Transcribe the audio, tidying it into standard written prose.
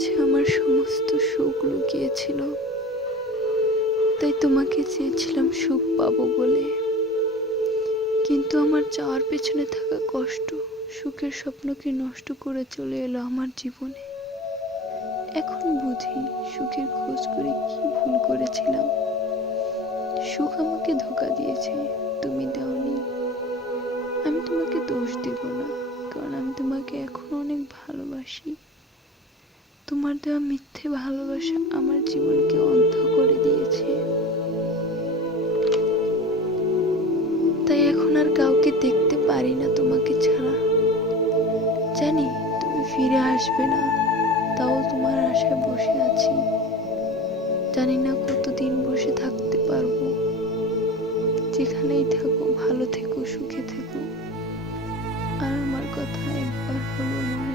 মাঝে আমার সমস্ত সুখ লুকিয়েছিল, তাই তোমাকে চেয়েছিলাম সুখ পাবো বলে। কিন্তু আমার চাওয়ার পেছনে থাকা কষ্ট সুখের স্বপ্নকে নষ্ট করে চলে এলো আমার জীবনে। এখন বুঝি সুখের খোঁজ করে কি ভুল করেছিলাম। সুখ আমাকে ধোঁকা দিয়েছে, তুমি দাওনি। আমি তোমাকে দোষ দেব না, কারণ আমি তোমাকে এখন অনেক ভালোবাসি। তোমার দেওয়া মিথ্যে ভালোবাসা আমার জীবনকে অন্ধ করে দিয়েছে। তাই এখন আর কাউকে দেখতে পারি না তোমাকে ছাড়া। জানি তুমি ফিরে আসবে না, তাও তোমার আশায় বসে আছি। জানি না কতদিন বসে থাকতে পারবো। যেখানেই থাকো ভালো থেকো, সুখে থেকো। আর আমার কথা একবার হলো মনে